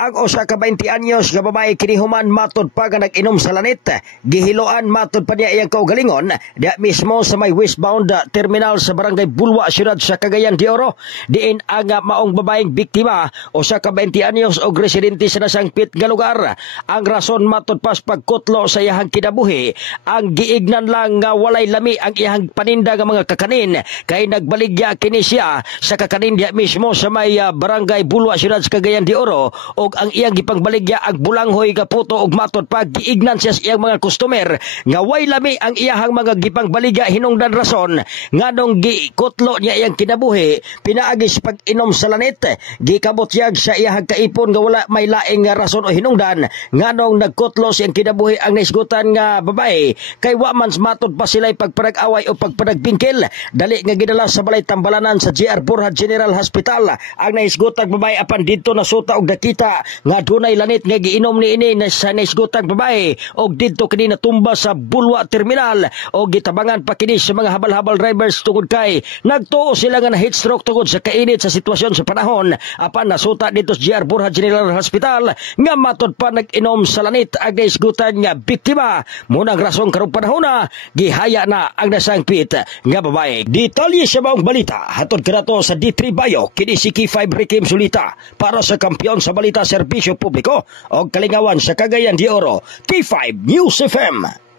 ang usa ka 20 anyos nga babae kinihuman matud pa nga nag-inom sa lanit. Gihiloan matud pa niya iyang kaugalingon diya mismo sa may westbound terminal sa barangay Bulwa, siyudad sa Cagayan de Oro. Diin ang maong babaeng biktima usa ka 20 anyos og residente sa nasangpit nga lugar. Ang rason matud pas pagkutlo sa iyang kinabuhi, ang giignan lang nga walay lami ang iyang paninda nga mga kakanin kay nagbaligya kini siya sa kakanin diya mismo sa may barangay Bulwa, siyudad sa Cagayan de Oro, og ang iyang gipangbaligya ang bulanghoy nga puto og matud pa giignan siya sa iyang mga customer nga way lami ang iyahang mga gipangbaligya hinungdan rason nganong gikutlo niya iyang kinabuhi pinaagis pag-inom sa lanit. Gikabot siyag sa iyahang kaipon nga wala may laing nga rason o hinungdan nganong nagkutlo siyang kinabuhi ang naisgutan nga babae kay wa man matud pa sila'y pagpanag-away o pagpanagbingkil. Dali nga gidala sa balay tambalanan sa GR Borja General Hospital ang naisgutang babae apan didto nasuta og nakita nga dunay lanit nga giinom niini sa naisgutang babae og didto kini natumba sa Bulwa Terminal og gitabangan pa kini sa mga habal-habal drivers tungod kay nagtuo sila nga na heat stroke tungod sa kainit sa sitwasyon sa panahon. Apan nasuta dito sa GR Borja General Hospital nga matud pa nag-inom sa lanit ang naisgutan nga biktima. Munang rason karong panahon na gihaya na ang nasangpit nga babae. Detalye sa maong balita hatod kanato sa D3 Bayo kini si K5 Rikim Sulita para sa kampiyon sa balita serbisyo publiko o kalingawan sa Cagayan de Oro, K5 News FM.